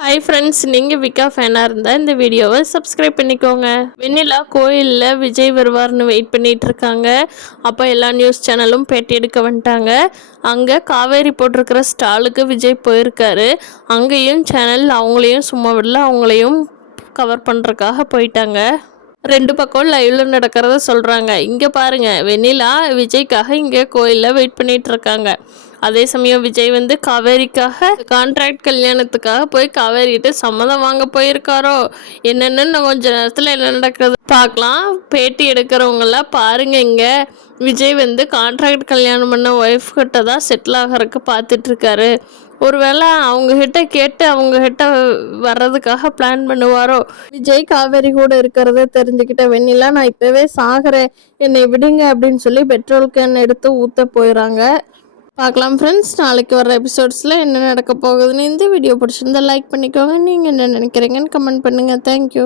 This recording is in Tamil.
ஹாய் ஃப்ரெண்ட்ஸ், நீங்கள் விக்கா ஃபேனாக இருந்தால் இந்த வீடியோவை சப்ஸ்கிரைப் பண்ணிக்கோங்க. வெண்ணிலா கோயிலில் விஜய் வருவார்னு வெயிட் பண்ணிகிட்டு இருக்காங்க. அப்போ எல்லா நியூஸ் சேனலும் பேட்டி எடுக்க வந்துட்டாங்க. அங்கே காவேரி போட்டிருக்கிற ஸ்டாலுக்கு விஜய் போயிருக்காரு. அங்கேயும் சேனல் அவங்களையும் சும்மா விடல, அவங்களையும் கவர் பண்ணுறதுக்காக போயிட்டாங்க. ரெண்டு பக்கம் லைவ்ல நடக்கிறத சொல்கிறாங்க. இங்கே பாருங்கள், வெண்ணிலா விஜய்க்காக இங்கே கோயிலில் வெயிட் பண்ணிகிட்டு இருக்காங்க. அதே சமயம் விஜய் காவேரிக்காக கான்ட்ராக்ட் கல்யாணத்துக்காக போய் காவேரிகிட்ட சம்மதம் வாங்க போயிருக்காரோ என்னென்னு கொஞ்ச நேரத்தில் என்ன நடக்கிறது பார்க்கலாம். பேட்டி எடுக்கிறவங்களாம் பாருங்க. இங்கே விஜய் கான்ட்ராக்ட் கல்யாணம் பண்ண ஒய்ஃப் கிட்ட தான் செட்டில் ஆகிறதுக்கு பார்த்துட்ருக்காரு. ஒருவேளை அவங்கக்கிட்ட கேட்டு அவங்கக்கிட்ட வர்றதுக்காக பிளான் பண்ணுவாரோ. விஜய் காவேரி கூட இருக்கிறத தெரிஞ்சுக்கிட்ட வெண்ணிலா, நான் இப்போவே சாகிறேன், என்னை விடுங்க அப்படின்னு சொல்லி பெட்ரோல் கேன் எடுத்து ஊற்ற போயிடறாங்க. பார்க்கலாம் ஃப்ரெண்ட்ஸ், நாளைக்கு வர எபிசோட்ஸில் என்ன நடக்க போகுதுன்னு. இந்த வீடியோ பிடிச்சிருந்தா லைக் பண்ணிக்கோங்க. நீங்கள் என்ன நினைக்கிறீங்கன்னு கமெண்ட் பண்ணுங்கள். தேங்க்யூ.